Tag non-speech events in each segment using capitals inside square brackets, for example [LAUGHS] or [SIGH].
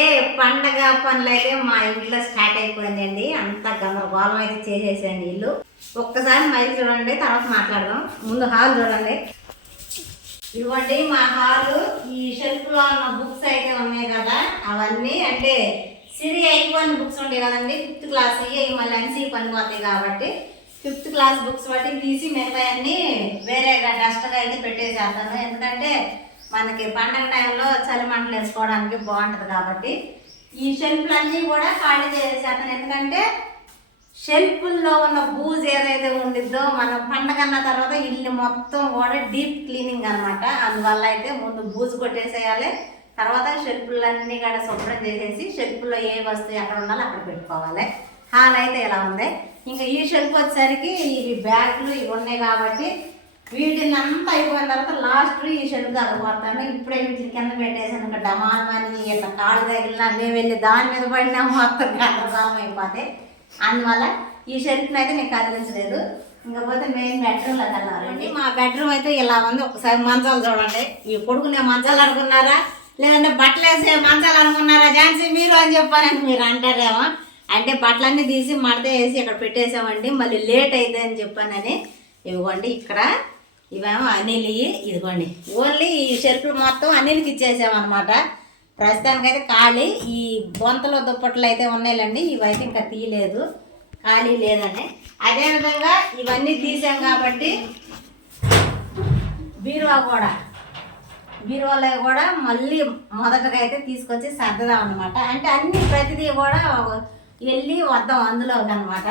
అంటే పండగ పనులు అయితే మా ఇంట్లో స్టార్ట్ అయిపోయిందండి. అంత గందరగోళం అయితే చేసేసాను ఇల్లు ఒక్కసారి మైలు చూడండి తర్వాత మాట్లాడదాం. ముందు హాల్ చూడండి. ఇవ్వండి మా హాలు ఈ షెల్ఫ్లో ఉన్న బుక్స్ అయితే ఉన్నాయి కదా. అవన్నీ అంటే సిరి అయిపోయిన బుక్స్ ఉంటాయి కదండి. ఫిఫ్త్ క్లాస్ ఇవి మళ్ళీ అన్సీ పనిపోతాయి కాబట్టి ఫిఫ్త్ క్లాస్ బుక్స్ బట్టి తీసి మిగతా అన్ని వేరేగా డస్ట్గా అయితే పెట్టేసేస్తాను. ఎందుకంటే మనకి పండగ టైంలో చలి మంటలు వేసుకోవడానికి బాగుంటుంది కాబట్టి ఈ షెల్ఫ్లన్నీ కూడా ఖాళీ చేసేస్తాను ఎందుకంటే షెల్ఫ్ల్లో ఉన్న బూజ్ ఏదైతే ఉండిద్దో మనం పండగ అన్న తర్వాత ఇల్లు మొత్తం కూడా డీప్ క్లీనింగ్ అనమాట అందువల్ల అయితే ముందు బూజు కొట్టేసేయాలి తర్వాత షెల్ఫ్లన్నీ కూడా శుభ్రం చేసేసి షెల్ఫ్లో ఏ వస్తువు ఎక్కడ ఉండాలో అక్కడ పెట్టుకోవాలి. హాల్ అయితే ఇలా ఉంది? ఇంకా ఈ షెల్ఫ్ వచ్చేసరికి ఇవి బ్యాగులు ఇవి ఉన్నాయి కాబట్టి వీటిని అంతా అయిపోయిన తర్వాత లాస్ట్ ఈ షెడ్ దగ్గర ఇప్పుడే వీటిని కింద పెట్టేసాను ఇంకా డమాన్ అని ఇట్లా కాళ్ళు తగిలినా మేము వెళ్ళి దాని మీద పడినా మొత్తం గందరగోళం అయిపోతే అందువల్ల ఈ షెడ్ని అయితే నేను కదిలించలేదు. ఇంకా పోతే మెయిన్ బెడ్రూమ్లోకి వెళ్ళాలండి మా బెడ్రూమ్ అయితే ఇలా ఉంది. ఒకసారి మంచాలు చూడండి. ఈ కొడుకునే మంచాలు అనుకున్నారా? లేదంటే బట్టలు వేసే మంచాలు అనుకున్నారా? ఝాన్సీ మీరు అని చెప్పారని మీరు అంటారేమో. అంటే బట్టలన్నీ తీసి మడత వేసి ఇక్కడ పెట్టేసామండి మళ్ళీ లేట్ అయితే అని చెప్పానని. ఇవ్వండి ఇక్కడ ఇవేమో అనిల్ ఇదిగోండి. ఓన్లీ ఈ షెల్ఫ్లు మొత్తం అనిల్కి ఇచ్చేసామన్నమాట. ప్రస్తుతానికైతే ఖాళీ. ఈ బొంతలో దుప్పట్లు అయితే ఉన్నాయిలండి. ఇవైతే ఇంకా తీయలేదు. ఖాళీ లేదని అదేవిధంగా ఇవన్నీ తీసాం కాబట్టి బీరువా కూడా. బీరువాలో కూడా మళ్ళీ మొదటగా అయితే తీసుకొచ్చి సర్దదాం అనమాట అంటే అన్ని ప్రతిదీ కూడా వెళ్ళి వద్దాం అందులోకి అనమాట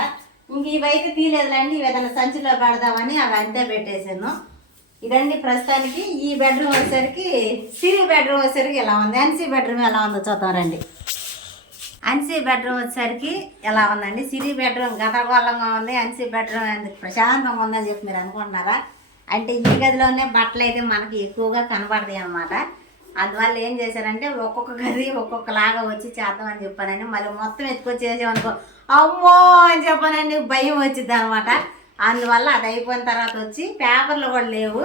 ఇంక ఇవైతే తీయలేదులేండి ఇవి ఏదైనా సంచిలో పెడదామని అవి అంతే పెట్టేసాను ఇదండి ప్రస్తుతానికి ఈ బెడ్రూమ్ వచ్చేసరికి సిరి బెడ్రూమ్ వచ్చేసరికి ఎలా ఉంది? అన్సీ బెడ్రూమ్ ఎలా ఉందో చూద్దాం రండి. అన్సీ బెడ్రూమ్ వచ్చేసరికి ఎలా ఉందండి? సిరి బెడ్రూమ్ గందరగోళంగా ఉంది అన్సీ బెడ్రూమ్ ఎందుకు ప్రశాంతంగా ఉందని చెప్పి మీరు అనుకుంటున్నారా? అంటే ఈ గదిలోనే బట్టలు అయితే మనకి ఎక్కువగా కనబడతాయి అన్నమాట. అందువల్ల ఏం చేశారంటే ఒక్కొక్క గది ఒక్కొక్కలాగా వచ్చి చేద్దామని చెప్పానని మళ్ళీ మొత్తం ఎత్తుకొచ్చేసామనుకో అమ్మో అని చెప్పానండి. భయం వచ్చింది అనమాట అందువల్ల అది అయిపోయిన తర్వాత వచ్చి పేపర్లు కూడా లేవు.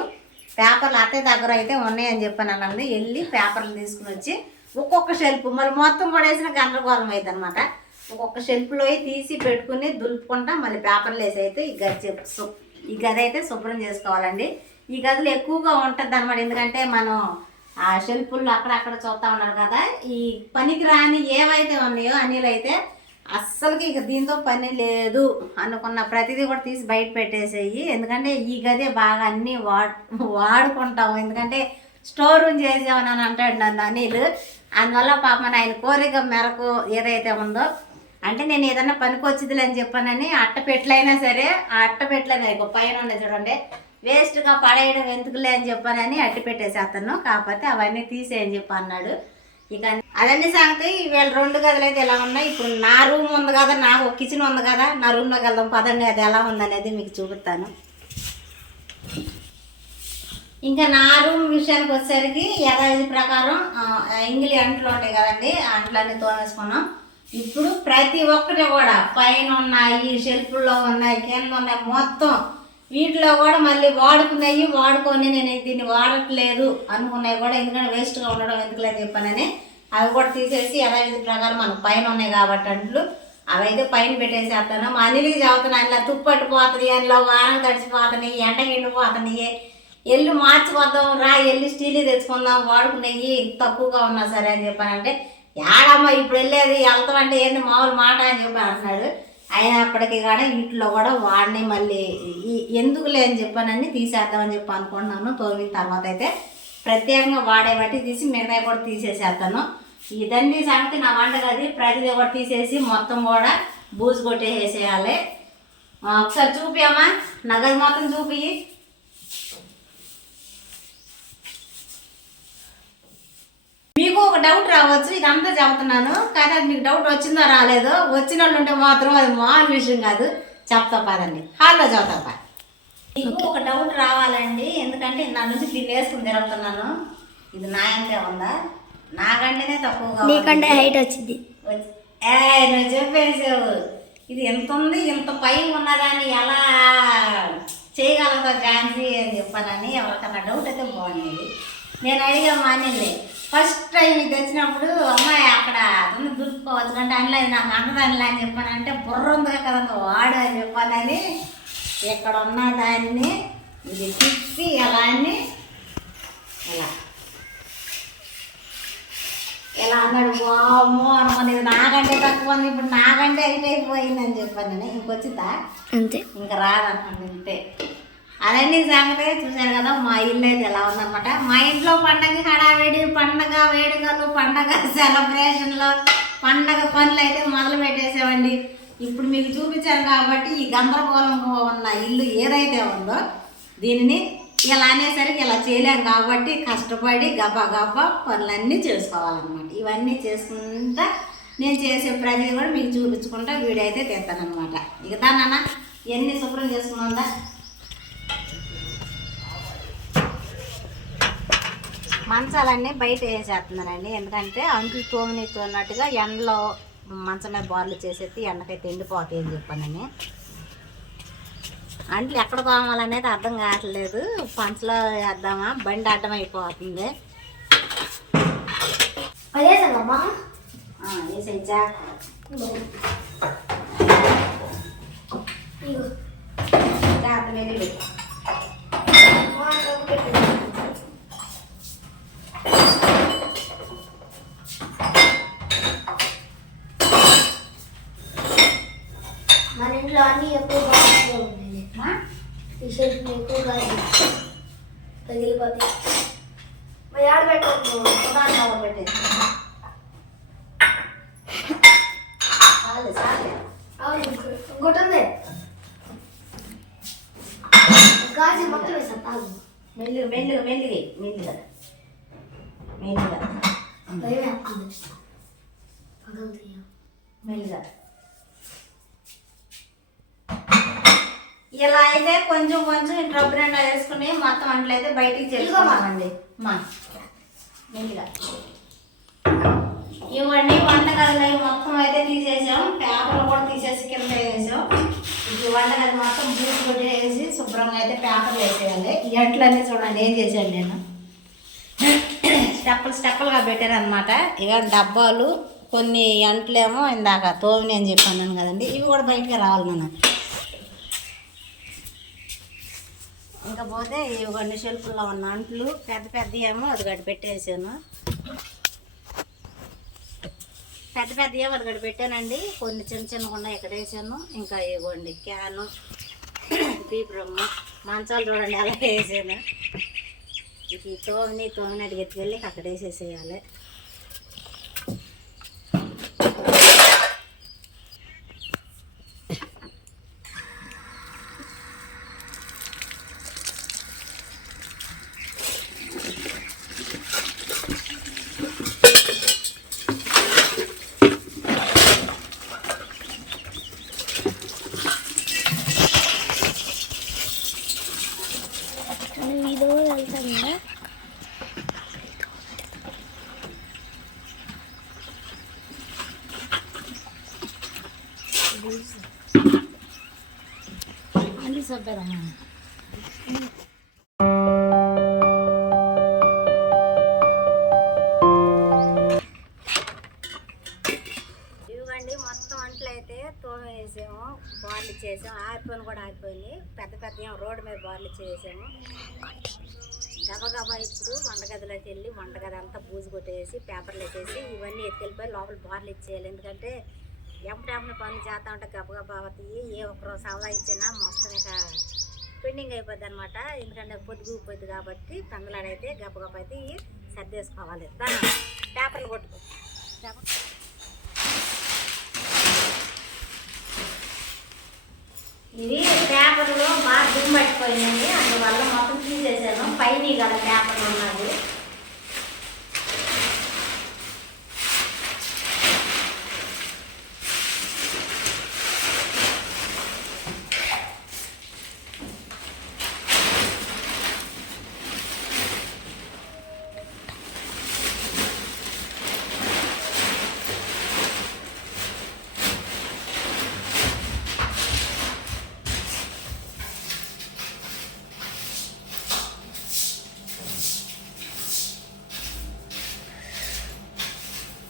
పేపర్లు అత్తయ్య దగ్గర అయితే ఉన్నాయని చెప్పాను వెళ్ళి పేపర్లు తీసుకుని వచ్చి ఒక్కొక్క షెల్ఫ్ మళ్ళీ మొత్తం పడేసిన గందరగోళం అయింది అనమాట ఒక్కొక్క షెల్ఫ్లో తీసి పెట్టుకుని దులుపుకుంటా మళ్ళీ పేపర్లు వేసి అయితే ఈ గది చెప్- ఈ గది అయితే శుభ్రం చేసుకోవాలండి. ఈ గదిలో ఎక్కువగా ఉంటుంది అనమాట ఎందుకంటే మనం ఆ షెల్ఫుల్లో అక్కడక్కడ చూస్తూ ఉన్నారు కదా. ఈ పనికి రాని ఏవైతే ఉన్నాయో అనిల్ అయితే అస్సలకి ఇక దీంతో పని లేదు అనుకున్న ప్రతిదీ కూడా తీసి బయట పెట్టేసేయి. ఎందుకంటే ఈ గదే బాగా అన్నీ వాడు వాడుకుంటాము ఎందుకంటే స్టోర్ రూమ్ చేసామని అని అంటాడు నన్ను అనిల్. అందువల్ల పాపం ఆయన కోరిక మేరకు ఏదైతే ఉందో అంటే నేను ఏదన్నా పనికి వచ్చిందిలే అని చెప్పానని అట్ట పెట్టలైనా సరే ఆ అట్ట పెట్టలేదు. పైన ఉన్నాయి చూడండి. వేస్ట్గా పడేయడం ఎందుకులే అని చెప్పానని అట్టి పెట్టేసేస్తాను కాకపోతే అవన్నీ తీసేయని చెప్పి అన్నాడు. ఇక అదన్నీ సంగతి. వీళ్ళ రెండు గదులు అయితే ఎలా ఉన్నాయి? ఇప్పుడు నా రూమ్ ఉంది కదా నాకు కిచెన్ ఉంది కదా నా రూమ్లోకి వెళ్దాం పదండి. అది ఎలా ఉందనేది మీకు చూపిస్తాను. ఇంకా నా రూమ్ విషయానికి వచ్చేసరికి యథావిధి ప్రకారం ఇంగిలి అంట్లు ఉంటాయి కదండి అంట్లన్నీ తోమేసుకున్నాం. ఇప్పుడు ప్రతి ఒక్కటి కూడా పైన ఉన్నాయి షెల్ఫ్లో ఉన్నాయి కింద ఉన్నాయి మొత్తం వీటిలో కూడా మళ్ళీ వాడుకున్నాయి వాడుకొని నేను దీన్ని వాడట్లేదు అనుకున్నాయి కూడా ఎందుకంటే వేస్ట్గా ఉండడం ఎందుకులే చెప్పానని అవి కూడా తీసేసి యథావిధి ప్రకారం మనకు పైన ఉన్నాయి కాబట్టి అంట్లు. అవైతే పైన పెట్టేసేస్తాను. మా అనిలికి చదువుతున్నాను అందులో తుప్పట్టిపోతుంది అందులో వారం తడిచిపోతున్నాయి ఎండ ఎండిపోతున్నాయి ఎల్లు మార్చిపోద్దాం రా ఎల్లు స్టీల్ తెచ్చుకుందాం వాడుకున్నాయి తక్కువగా ఉన్నా సరే అని చెప్పానంటే ఏడమ్మా ఇప్పుడు వెళ్ళేది వెళ్తామంటే ఏంది మామూలు మాట అని చెప్పి అంటున్నాడు. అయినప్పటికీ కూడా ఇంట్లో కూడా వాడిని మళ్ళీ ఎందుకులే అని చెప్పానని తీసేద్దామని చెప్పి అనుకుంటున్నాను. తోమిన తర్వాత అయితే ప్రత్యేకంగా వాడే బట్టి తీసి మిగతా కూడా తీసేసేస్తాను. ఇదండి సంగతి నా వంటగది ప్రతిదీ కూడా తీసేసి మొత్తం కూడా బూజు కొట్టేసేయాలి. ఒకసారి చూపియమ్మా నగదు మొత్తం చూపి మీకు ఒక డౌట్ రావచ్చు ఇదంతా చెబుతున్నాను. కానీ అది మీకు డౌట్ వచ్చిందో రాలేదో వచ్చిన వాళ్ళు ఉంటే మాత్రం అది మామూలు విషయం కాదు. చెప్తా పదండి. హాల్లో చదువుతా పా మీకు ఒక డౌట్ రావాలండి. ఎందుకంటే నా నుంచి దీన్ని వేసుకుని తిరుగుతున్నాను. ఇది నా అంతే ఉందా? నాకంటేనే తక్కువగా. నీకంటే హైట్ వచ్చింది. వచ్చి- ఏయ్, నువ్వు చెప్పేసావు ఇది ఎంత ఉంది? ఇంత పై ఉన్నదాన్ని ఎలా చేయగలదా ఝాన్సీ అని చెప్పానని ఎవరికన్నా డౌట్ అయితే బాగుండేది. నేను అడిగా మానేది ఫస్ట్ టైం ఇది తెచ్చినప్పుడు అమ్మాయి అక్కడ అతను దులుపుకోవచ్చు అంటే అనలే నాకు అందదానిలే అని చెప్పానంటే బుర్ర ఉందిగా కదా వాడు అని చెప్పానని ఇక్కడ ఉన్న దాన్ని ఇది తిప్పి ఎలా అని ఇలా. ఎలా అన్నాడు బామో అనుకుని ఇది నాకంటే తక్కువ ఉంది ఇప్పుడు నాకంటే హైట్ అయిపోయిందని చెప్పాను నేను. ఇంకొచ్చిందా అంతే. ఇంకా రాదన్నాడు ఇంతే. అదండి సంగతి చూశారు కదా మా ఇల్లు అయితే ఎలా ఉందనమాట మా ఇంట్లో పండగ హడావిడి పండగ వేడుకలు పండగ సెలబ్రేషన్లు పండగ పనులు అయితే మొదలు పెట్టేసామండి ఇప్పుడు మీకు చూపించాను కాబట్టి ఈ గందరగోళంగా ఉన్న ఇల్లు ఏదైతే ఉందో దీనిని ఇలా అనేసరికి ఇలా చేయలేం కాబట్టి కష్టపడి గబా గబా పనులన్నీ చేసుకోవాలన్నమాట. ఇవన్నీ చేసుకుంటా నేను చేసే ప్రతిదీ కూడా మీకు చూపించుకుంటా వీడియో అయితే తెస్తానమాట ఇక దాన్న ఎన్ని శుభ్రం చేసుకుందా మంచాలన్నీ బయట వేసేస్తున్నానండి. ఎందుకంటే అంట్లు తోమినట్టు అన్నట్టుగా ఎండలో మంచం మీద బార్లు చేసేసి ఎండకైతే ఎండిపోతాయి అని చెప్పానని అంట్లు ఎక్కడ తోమాలనేది అర్థం కావట్లేదు. పంచలో వేద్దామా? బండి అడ్డం అయిపోతుంది వేసేయ్ జాగ్రత్త ఇగో జాగ్రత్త వెళ్ళి పెట్టు మా అక్కకు పెట్టు. మన ఇంట్లో అన్ని ఎక్కువగా ఉన్నాయి మా? ఈ షెల్ఫ్ ఎక్కువగా పగిలిపోతాయి మరి ఆడ పెట్టు దాంట్లో పెట్టేసి చాలు చాలు అవును ఇంకో- ఇంకోటి ఉంది గాజు మొత్తం వేసా తాగు మెల్లిగా మెల్లిగా మెల్లిగా మెల్లిగా మెల్లిగా భయం వేస్తుంది పగలుతాయా మెల్లిగా. ఇలా అయితే కొంచెం కొంచెం రబ్బర్ ఎండ వేసుకుని మొత్తం అంట్లయితే బయటికి చేసుకోవాలండి మా. మెల్లిగా. ఇవ్వండి వంటగదిలో మొత్తం అయితే తీసేసాం. పేపర్లు కూడా తీసేసి కింద వేసాం. ఇది వంటగది మొత్తం బూజు కొట్టేసి శుభ్రంగా అయితే పేపర్లు వేసేయాలి. ఈ అంట్లన్నీ చూడండి ఏం చేశాను నేను? స్టెప్పులు స్టెప్పులుగా పెట్టారనమాట అనమాట ఇక డబ్బాలు కొన్ని అంట్లేమో ఇందాక తోమిని అని చెప్పాను కదండి ఇవి కూడా బయటకు రావాలి మనం. ఇంకా పోతే ఇవి కొన్ని షెల్ఫ్లో ఉన్న అంట్లు పెద్ద పెద్ద ఏమో అది గడి పెట్టేసాను. పెద్ద పెద్ద ఏమో అది గడి పెట్టానండి కొన్ని చిన్న చిన్నగా ఉన్నాయి ఇక్కడ వేసాను. ఇంకా ఇవ్వండి క్యాను బీప్రమ్మ మంచాలు చూడండి అలా వేసాను. ఇది తోమిని తోమినట్టు ఎత్తుకెళ్ళి అక్కడ వేసేసేయాలి వీడియో వెళ్తాను కదా అన్ని ఇవ్వండి మొత్తం అంట్లు అయితే తోమేసాము బార్లు చేసాము ఆరిపోయిన కూడా ఆరిపోయింది పెద్ద పెద్ద ఏమో రోడ్డు మీద బార్లు చేసాము గబగబా ఇప్పుడు వంటగదిలోకి వెళ్ళి వంటగది అంతా బూజు కొట్టేసి పేపర్లు వేసేసి ఇవన్నీ ఎత్తుకెళ్ళిపోయి లోపల బార్లు ఇచ్చేయాలి. ఎందుకంటే ఎంపటెంపటి పనులు చేస్తా ఉంటే గబగబా అవుతాయి. ఏ ఒక్కరో సవదా ఇచ్చినా మొత్తం ఇక పెండింగ్ అయిపోద్ది అనమాట ఎందుకంటే పొద్దుగుపోద్ది కాబట్టి పెందలాడైతే గబగబ అయితే సర్దేసుకోవాలి. దాని పేపర్లు కొట్టుకో. ఇవి పేపర్లో బాగా దుమ్ము అందువల్ల మొత్తం తీసేసాను. పైన గల పేపర్లు ఉన్నది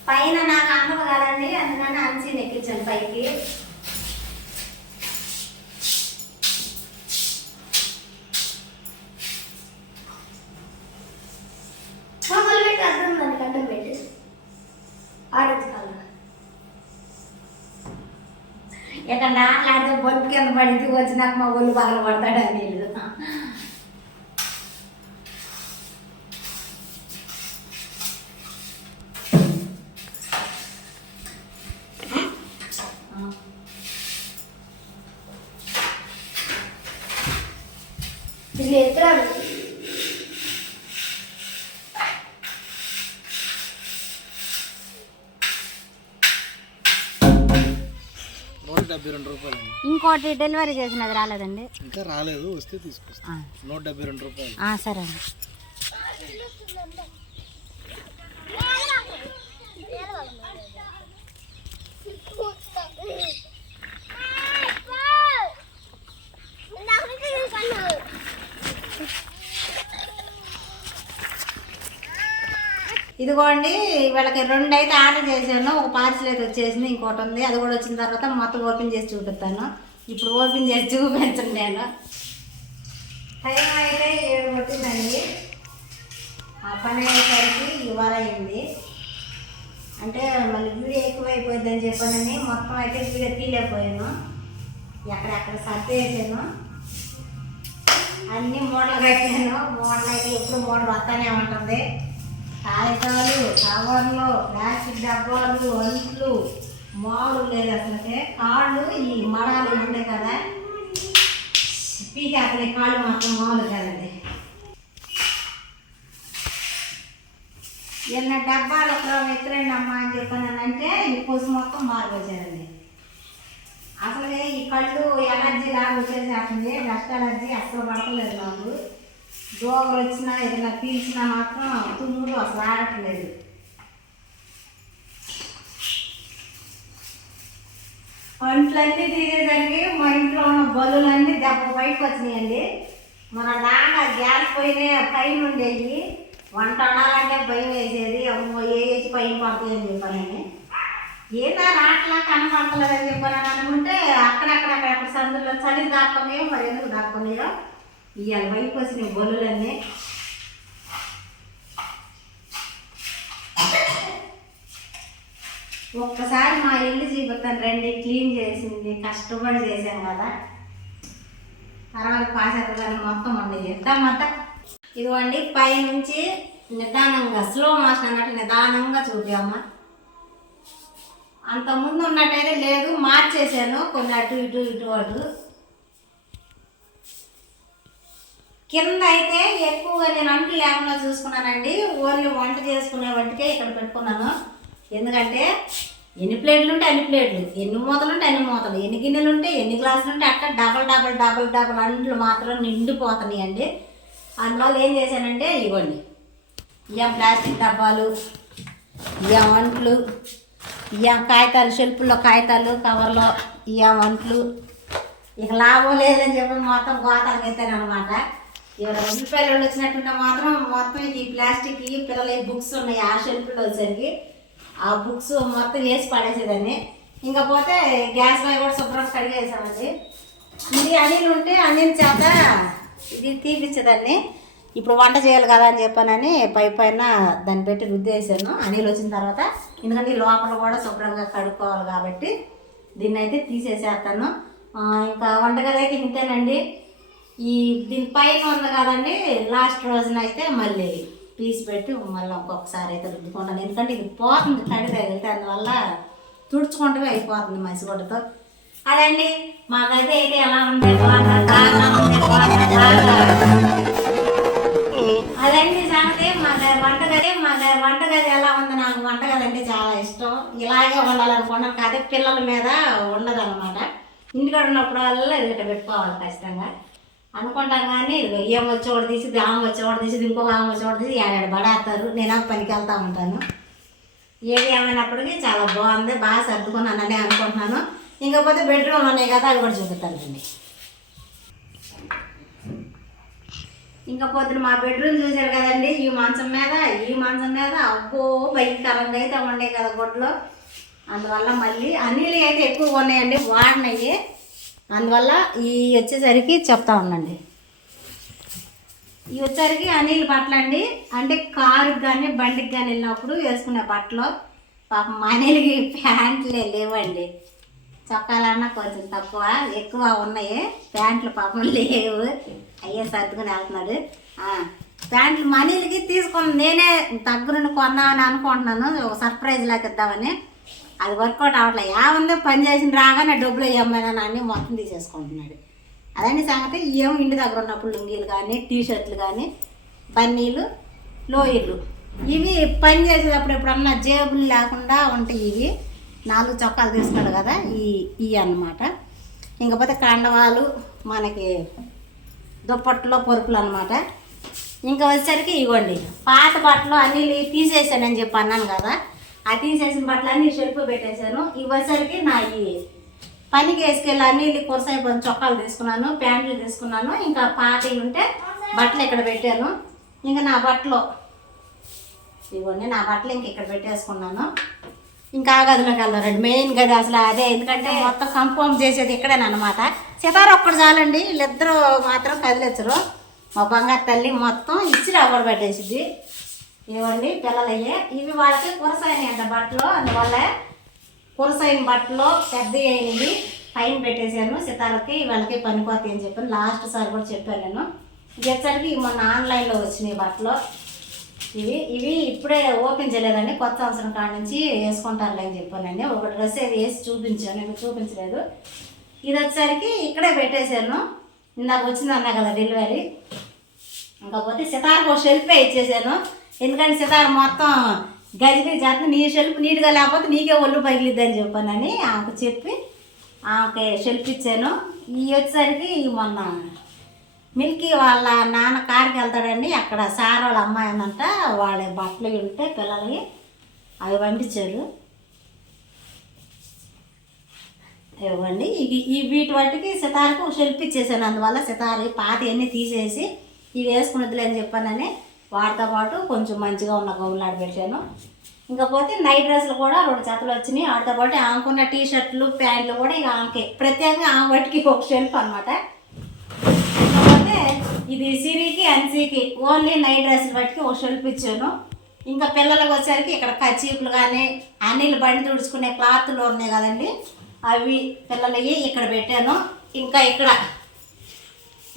పైన నాకు అందదు కదండి అందుకని అన్సీన్ ఎక్కించాను పైకి. ఎక్కడ పెట్టి అర్థం నాట్లాడితే బొట్టు కింద పడింది వచ్చినాక మా ఒళ్ళు పగల పడతాడని రూపాయలు అండి ఇంకోటి డెలివరీ చేసినది రాలేదండి. ఇంకా రాలేదు వస్తే తీసుకొస్తాం. నూట డెబ్బై రెండు రూపాయలు. సరే అండి. ఇదిగోండి వీళ్ళకి రెండు అయితే ఆర్డర్ చేశాను. ఒక పార్సిల్ అయితే వచ్చేసింది ఇంకోటి ఉంది. అది కూడా వచ్చిన తర్వాత మొత్తం ఓపెన్ చేసి చూపిస్తాను. ఇప్పుడు ఓపెన్ చేసి చూపించండి నేను. టైం అయితే ఏడు కొట్టిందండి ఆ పని అయ్యేసరికి ఇవాళ అయింది. అంటే మళ్ళీ వీడియో ఎక్కువైపోయింది అని చెప్పానని మొత్తం అయితే వీడియో తీయలేకపోయాను. ఎక్కడెక్కడ సర్దేసాను అన్ని మూటలు కట్టాను. మూటలు అయితే ఎప్పుడు మూటలు వస్తానే ఉంటుంది. కాగితాలు కవర్లు ప్లాస్టిక్ డబ్బాలు అంట్లు మామూలు లేదు అసలుకే. కాళ్ళు ఈ మడాలు ఉండే కదా. పీకి అసలు కాళ్ళు మాత్రం మామూలు కదండి. ఎన్న డబ్బాలు ఒక ఎత్తురండి అమ్మా అని చెప్పానంటే ఈ కొసు మొత్తం మారిపోయారండి అసలే ఈ కళ్ళు ఎలర్జీ లాగా వచ్చేసేస్తుంది. డస్ట్ ఎలర్జీ అసలు పడతలేదు నాకు దోమలు వచ్చినా ఏదైనా పీల్చినా మాత్రం తుమ్ముడు అసలు ఆడట్లేదు. అంట్లన్నీ తీసేసరికి మా ఇంట్లో ఉన్న బల్లులన్నీ దెబ్బ బయటకు వచ్చినాయండి మన నాన్న గ్యాస్ పోయిన పైన ఉండేవి వంట వండాలంటే భయం వేసేది. అమ్మో ఏ ఏజ్ పైన పడతాయి అని చెప్పానని. ఏదా రాట్లా కనపడతలేదని చెప్పాను అనుకుంటే అక్కడక్కడక్కడ సందులో చలి దాక్కున్నాయో మరి ఎందుకు దాక్కున్నాయో ఇవాళ బయటకు వచ్చినాయి బొల్లులన్నీ. ఒక్కసారి మా ఇల్లు చూపుతాను రండి. క్లీన్ చేసింది కష్టపడి చేశాను కదా. తర్వాత పాసేద్దాన్ని మొత్తం వండి చేద్దామంతా ఇదిగోండి పై నుంచి నిదానంగా స్లో మోషన్ అన్నట్టు నిదానంగా చూపామా అంత ముందు ఉన్నట్టయితే లేదు మార్చేసాను కొన్ని అటు ఇటు ఇటు అటు. కింద అయితే ఎక్కువగా నేను అంట్లు లేకుండా చూసుకున్నానండి. ఓన్లీ వంట చేసుకునే వంటికే ఇక్కడ పెట్టుకున్నాను. ఎందుకంటే ఎన్ని ప్లేట్లు ఉంటే అన్ని ప్లేట్లు ఎన్ని మూతలు ఉంటే అన్ని మూతలు ఎన్ని గిన్నెలు ఉంటే ఎన్ని గ్లాసులు ఉంటే అట్లా డబల్ డబల్ డబల్ డబల్ అంట్లు మాత్రం నిండిపోతున్నాయి అండి. అందువల్ల ఏం చేశానంటే ఇవ్వండి. ఇయ్యం ప్లాస్టిక్ డబ్బాలు ఇయ్యం వంటలు ఇయ్యం కాగితాలు షెల్ఫ్లో కాగితాలు కవర్లో ఇయ్యం వంటలు ఇక లాభం లేదని చెప్పి మొత్తం గోతాలు ఎత్తాను అనమాట ఇవాళ రెండు వచ్చినట్టుంటే మాత్రం మొత్తం ఈ ప్లాస్టిక్ ఈ పిల్లల బుక్స్ ఉన్నాయి ఆ షెల్ఫ్లో వచ్చరికి ఆ బుక్స్ మొత్తం వేసి పడేసేదాన్ని. ఇంకా పోతే గ్యాస్ బాయ్ కూడా శుభ్రంగా కడిగేసామండి ఇది అనిల్ ఉంటే అనిల్ చేత ఇది తీపిచ్చేదాన్ని. ఇప్పుడు వంట చేయాలి కదా అని చెప్పానని పై పైన దాన్ని పెట్టి రుద్దేసాను అనిల్ వచ్చిన తర్వాత. ఎందుకంటే లోపల కూడా శుభ్రంగా కడుక్కోవాలి కాబట్టి దీన్ని అయితే తీసేసేస్తాను ఇంకా వంటగది అయితే ఇంతేనండి ఈ దీని పైన ఉంది కదండి లాస్ట్ రోజున అయితే మళ్ళీ పీస్ పెట్టి మళ్ళీ ఒక్కొక్కసారి అయితే రుద్దుకుంటాను. ఎందుకంటే ఇది పోతుంది తడి తగిలితే అందువల్ల తుడుచుకుంటే అయిపోతుంది మసిగొడ్డతో అదండి మాకైతే అయితే ఎలా ఉంది అదండి సంగతి మా వంటగది మా వంటగది ఎలా ఉంది? నాకు వంటగది అంటే చాలా ఇష్టం. ఇలాగే ఉండాలనుకున్నాను అదే పిల్లల మీద ఉండదు అనమాట ఇంటికాడ ఉన్నప్పుడు వల్ల ఇట్లా పెట్టుకోవాలి ఖచ్చితంగా. అనుకుంటాం కానీ ఇదిగో ఏం వచ్చేవాడు తీసి ఆమె వచ్చేవాడు తీసి ఇంకొక ఆమె వచ్చేవాడు తీసి ఏడాడు పడేస్తారు. నేను పనికి వెళ్తూ ఉంటాను. ఏది ఏమైనప్పటికీ చాలా బాగుంది బాగా సర్దుకున్నానని అనుకుంటున్నాను. ఇంకపోతే బెడ్రూమ్ ఉన్నాయి కదా అవి కూడా చూపిస్తానండి ఇంకా పొద్దున మా బెడ్రూమ్ చూశారు కదండి ఈ మంచం మీద ఈ మంచం మీద అబ్బో భయంకరంగా అయితే ఉండే కదా గుడ్లు. అందువల్ల మళ్ళీ అనిల్ అయితే ఎక్కువ ఉన్నాయండి వాడినవి. అందువల్ల ఈ వచ్చేసరికి చెప్తా ఉండండి. ఇవి వచ్చేసరికి అనిల్ బట్టలు అండి. అంటే కారుకి కానీ బండికి కానీ వెళ్ళినప్పుడు వేసుకునే బట్టలు. పాపం మా అనిల్కి ప్యాంట్లే లేవండి. చొక్కాలన్నా కొంచెం తక్కువ ఎక్కువ ఉన్నాయి. ప్యాంట్లు పాపం లేవు. అయ్యే సర్దుకుని వెళ్తున్నాడు. ప్యాంట్లు మనీలకి తీసుకుని నేనే దగ్గరుండి కొందామని అనుకుంటున్నాను. ఒక సర్ప్రైజ్ లాగా ఇద్దామని. అది వర్కౌట్ అవ్వట్లేదు. ఏముందో? పని చేసిన రాగానే డబ్బులు ఏమైనా అన్ని మొత్తం తీసేసుకుంటున్నాడు. అదండి సంగతి. ఏమో ఇంటి దగ్గర ఉన్నప్పుడు లుంగీలు కానీ టీ షర్ట్లు కానీ బన్నీలు లోయర్లు. ఇవి పని చేసేటప్పుడు ఎప్పుడన్నా జేబులు లేకుండా ఉంటాయి ఇవి నాలుగు చొక్కాలు తీసుకున్నాడు కదా ఈ ఇవి అన్నమాట. ఇంకపోతే కండవాలు మనకి దుప్పట్లో పొరుపులు అనమాట ఇంకా వచ్చేసరికి ఇవ్వండి పాత బట్టలు అన్నీ తీసేసానని చెప్పి అన్నాను కదా ఆ తీసేసిన బట్టలన్నీ షెల్ఫ్ పెట్టేశాను. ఇవ్వసరికి నా ఈ పనికి వేసుకెళ్ళి అన్ని కొరసైపోయిన చొక్కాలు తీసుకున్నాను ప్యాంట్లు తీసుకున్నాను. ఇంకా పాటి ఉంటే బట్టలు ఇక్కడ పెట్టాను. ఇంకా నా బట్టలు ఇవన్నీ నా బట్టలు ఇంక ఇక్కడ పెట్టేసుకున్నాను. ఇంకా ఆ గదిలోకి వెళ్దాం మెయిన్ గది అసలు అదే ఎందుకంటే మొత్తం కన్ఫర్మ్ చేసేది ఇక్కడేనమాట సితార ఒక్కడు చాలండి వీళ్ళిద్దరూ మాత్రం కదిలించరు. మా బంగారు తల్లి మొత్తం ఇచ్చి రాబడి పెట్టేసింది ఇవ్వండి పిల్లలయ్యే. ఇవి వాళ్ళకి కురసాయినాయి అంట బట్టలు. అందువల్ల కురసైన బట్టలు పెద్ద అయినవి. పైన పెట్టేశాను. సితారకి వాళ్ళకి పనికొస్తాయి అని చెప్పాను లాస్ట్ సారి కూడా చెప్పాను నేను. ఇచ్చేసరికి మొన్న ఆన్లైన్లో వచ్చినాయి బట్టలు. ఇవి ఇవి ఇప్పుడే ఓపెన్ చేయలేదండి. కొత్త అవసరం కాడ నుంచి వేసుకుంటారులే అని చెప్పానండి ఒక డ్రెస్ అది వేసి చూపించాను. మీకు చూపించలేదు. ఇది వచ్చేసరికి ఇక్కడే పెట్టేశాను. ఇందాక వచ్చింది అన్నా కదా డెలివరీ. ఇంకపోతే సితారకు ఒక షెల్ఫే ఇచ్చేసాను ఎందుకంటే సితార మొత్తం గజిబి చేత నీ షెల్ఫ్ నీట్గా లేకపోతే నీకే ఒళ్ళు పగిలిద్దని చెప్పానని ఆమెకు చెప్పి ఆమెకి షెల్ఫ్ ఇచ్చాను. ఈ వచ్చేసరికి మొన్న మిల్కీ వాళ్ళ నాన్న కారుకి వెళ్తాడండి. అక్కడ సార్ వాళ్ళ అమ్మాయి అనంట వాళ్ళ బట్టలు ఉంటే పిల్లలకి అవి పంపించారు. ఇవ్వండి. ఇవి ఈ వీటి వాటికి సితారకు షెల్ఫ్ ఇచ్చేసాను. అందువల్ల సితారు పాత అన్నీ తీసేసి ఇవి వేసుకున్నదిలే అని చెప్పానని వాటితో పాటు కొంచెం మంచిగా ఉన్న గౌన్లు ఆడ పెట్టాను ఇంకపోతే నైట్ డ్రెస్సులు కూడా రెండు జతలు వచ్చినాయి. వాటితో పాటు ఆమెకున్న టీ షర్ట్లు ప్యాంట్లు కూడా ఇక ఆమెకి. ప్రత్యేకంగా ఆమె వాటికి ఒక షెల్ఫ్ అనమాట కాకపోతే ఇది సిరికి అన్సీకి ఓన్లీ నైట్ డ్రెస్సులు బట్టి ఒక షెల్ఫ్ ఇచ్చాను. ఇంకా పిల్లలకు వచ్చేసరికి ఇక్కడ కచీపులు కానీ అన్నిళ్ళు బండి తుడుచుకునే క్లాత్లు ఉన్నాయి కదండి అవి పిల్లలవి ఇక్కడ పెట్టాను. ఇంకా ఇక్కడ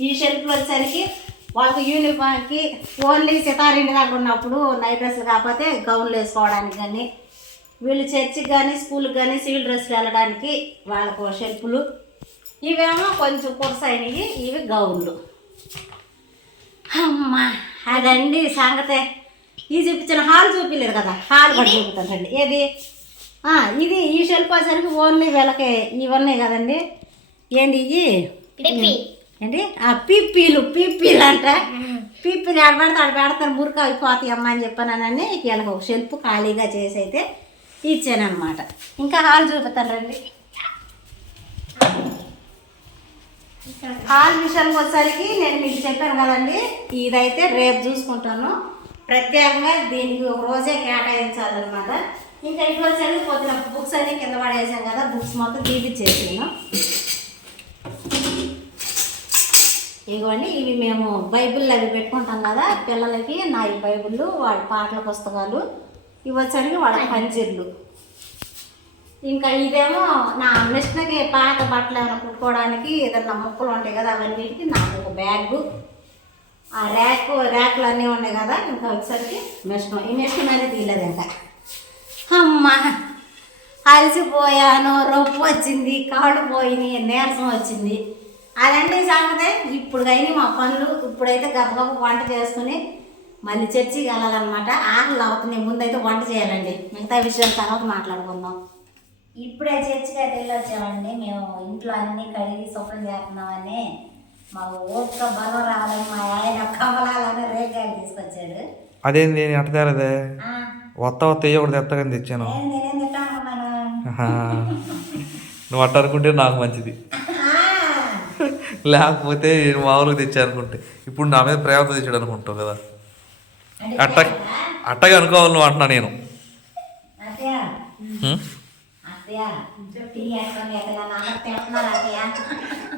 ఈ షెల్ఫ్లు వచ్చేసరికి వాళ్ళకి యూనిఫామ్కి ఓన్లీ సితారింటి దగ్గర ఉన్నప్పుడు నైట్ డ్రెస్సులు కాకపోతే గౌన్లు వేసుకోవడానికి కానీ వీళ్ళు చర్చికి కానీ స్కూల్కి కానీ సివిల్ డ్రెస్సులు వెళ్ళడానికి వాళ్ళకు షెల్ఫ్లు ఇవేమో కొంచెం కురసైనవి ఇవి గౌన్లు అమ్మా అదండి సంగతే. ఇది చూపించిన హాల్ చూపించలేదు కదా హాల్ కూడా చూపుతానండి ఏది? ఇది ఈ షెల్ఫ్ వచ్చేసరికి ఓన్లీ వీళ్ళకి ఇవి ఉన్నాయి కదండి ఏంటి ఇవి. ఏంటి? ఆ పిప్పీలు పిప్పీలు అంట. పిప్పీలు ఆడ పెడితే ఆడ పెడతాను మురికి అయిపోతాయి అమ్మ అని చెప్పానని వీళ్ళకి ఒక షెల్ఫ్ ఖాళీగా చేసి అయితే ఇచ్చానమాట ఇంకా హాల్ చూపుతాను రండి. హాల్ విషయానికి వచ్చేసరికి నేను మీకు చెప్పాను కదండి ఇదైతే రేపు చూసుకుంటాను. ప్రత్యేకంగా దీనికి ఒక రోజే కేటాయించాలన్నమాట. ఇంకా ఇంట్లో వచ్చేసరికి పొద్దున బుక్స్ అన్ని కింద పడేసాం కదా బుక్స్ మొత్తం తీపిచ్చేసాను. ఇదిగోండి ఇవి మేము బైబిల్ అవి పెట్టుకుంటాం కదా పిల్లలకి నా ఈ బైబిళ్ళు వాళ్ళ పాటల పుస్తకాలు ఇవి వచ్చరికి వాళ్ళ పంచర్లు ఇంకా ఇదేమో నా మిషన్కి పాత బట్టలు ఏమైనా కుట్టుకోవడానికి ఏదైనా ముక్కలు ఉంటాయి కదా అవన్నిటికి నాకు ఒక బ్యాగ్. ఆ ర్యాక్ ర్యాక్లు అన్నీ ఉన్నాయి కదా ఇంకా వచ్చేసరికి మిషన్ ఈ మిషన్ అనేది తీయలేదు ఇంకా అమ్మా అలసిపోయాను రొప్పు వచ్చింది కాళ్ళు పోయినాయి నీరసం వచ్చింది. అదండి సంగతే. ఇప్పుడు కానీ మా పనులు. ఇప్పుడైతే గబగబ వంట చేసుకుని మళ్ళీ చర్చికి వెళ్ళాలన్నమాట. ఆకలి అవుతుంది ముందైతే వంట చేయాలండి. మిగతా విషయాల తర్వాత మాట్లాడుకుందాం. ఇప్పుడే చర్చికి అయితే వెళ్ళొచ్చామండి. మేము ఇంట్లో అన్ని కడిగి శుభ్రం చేస్తున్నామని మా ఓపిక బలం రావాలని మా ఆయన కమలాలని రేగాయలు తీసుకొచ్చాడు. అదేంది అట్ట తేరదే ఆ, వత్త వత్త ఏ ఒకటి తెత్తగాని తెచ్చాను. నేను నేనేం తింటా అనుకున్నాను ఆహా. నువ్వు అట్ట అనుకుంటే నాకు మంచిది. [LAUGHS] లేకపోతే నేను మామూలుగా తెచ్చా అనుకుంటే. ఇప్పుడు నా మీద ప్రేమతో తెచ్చాడు అనుకుంటావు కదా. అట్ట అట్టగా అనుకోవాలి నువ్వు అంటున్నా నేను.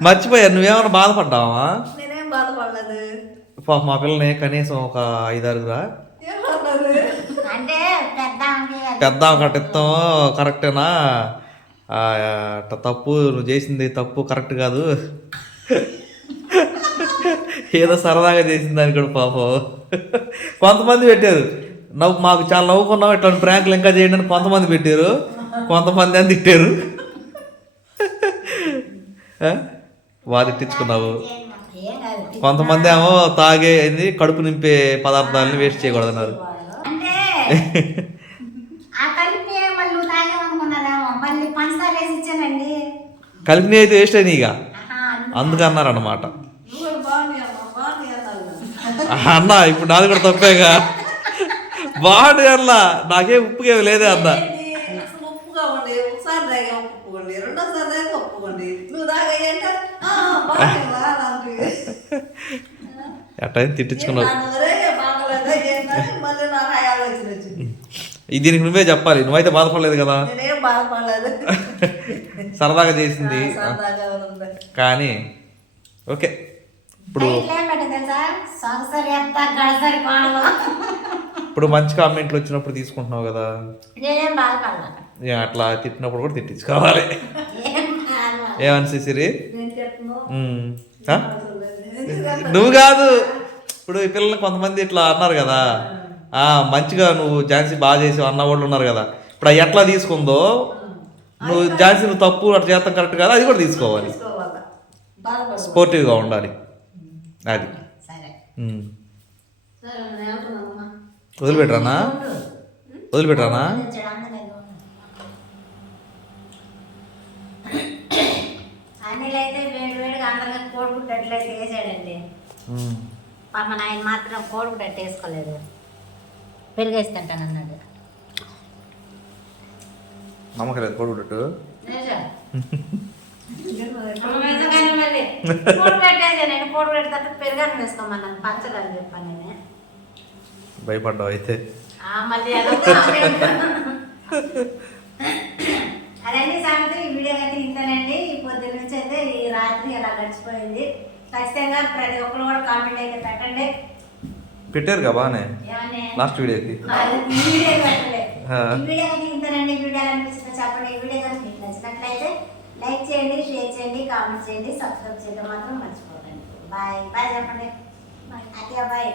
మర్చిపోయా నువ్వేమైనా బాధపడ్డావా? నేనేం బాధపడలేదు. పాప మా పిల్లని కనీసం ఒక ఐదారుగురా? అంటే పెద్ద కట్టిస్తాం కరెక్టేనా? అట్ట తప్పు నువ్వు చేసింది తప్పు కరెక్ట్ కాదు. ఏదో సరదాగా చేసింది దాని కూడా పాపం. కొంతమంది పెట్టారు. నవ్వు మాకు చాలా నవ్వుకున్నాం ఇట్లాంటి ప్రాంకులు ఇంకా చేయండి అని కొంతమంది పెట్టారు. కొంతమంది అని తిట్టారు. ఆ? వాది తిట్టుకున్నావు ఏం కాదు కొంతమంది ఏమో తాగే ఏంది కడుపు నింపే పదార్థాలను వేస్ట్ చేయకూడదన్నారు. కలిపి కలిపిన అయితే వేస్ట్ అయినాయి ఇక. అందుకన్నారు అన్నావు అన్న ఇప్పుడు నాది కూడా తప్పేగా. బాగుంది అన్న. నాకేం ఉప్పుకేమి లేదే అన్న. ఎట్టయితే తిట్టించుకున్నావు. దీనికి నువ్వే చెప్పాలి. నువ్వైతే బాధపడలేదు కదా. సరదాగా చేసింది. సరదాగా ఉంది. కానీ ఓకే. ఇప్పుడు ఇప్పుడు మంచి కామెంట్లు వచ్చినప్పుడు తీసుకుంటున్నావు కదా. అట్లా తిట్టినప్పుడు కూడా తిట్టించుకోవాలి. ఏమని సిరి? నువ్వు కాదు. ఇప్పుడు ఈ పిల్లల్ని కొంతమంది ఇట్లా అన్నారు కదా. ఆ మంచిగా నువ్వు ఝాన్సీ బాగా చేసావు అన్న వాళ్ళు ఉన్నారు కదా. ఇప్పుడు అవి ఎట్లా తీసుకుందో నువ్వు ఝాన్సీ నువ్వు తప్పు అట్లా చేస్తాం కరెక్ట్ కాదు? అది కూడా తీసుకోవాలి. స్పోర్టివ్గా ఉండాలి. అది. వదిలిపెట్టరానా? వదిలిపెట్టరానా? అన్నిలైతే వేడి వేడిగా అందరికి కోడిగుడ్డు అట్లయితే వేసాడండి ఉమ్. పాప ఆయన మాత్రం కోడిగుడ్డు అట్ట వేసుకోలేదు. పెరిగేసి తింటాను అన్నాడు పంచదార చెప్పాను నేను భయపడ్డావు అయితే ఆ, మళ్ళీ అదో అదండి సామెత ఈ వీడియో అయితే ఇంతేనండి ఈ పొద్దు నుంచి అయితే ఈ రాత్రి అలా గడిచిపోయింది ఖచ్చితంగా ప్రతి ఒక్కరు కూడా కామెంట్ అయితే పెట్టండి పెట్టారు కదా బాగానే లాస్ట్ వీడియోకి. లైక్ చేయండి షేర్ చేయండి కామెంట్ చేయండి సబ్స్క్రైబ్ చేయడం మాత్రం మర్చిపోకండి. బాయ్. బాయ్ చెప్పండి. అదే బాయ్.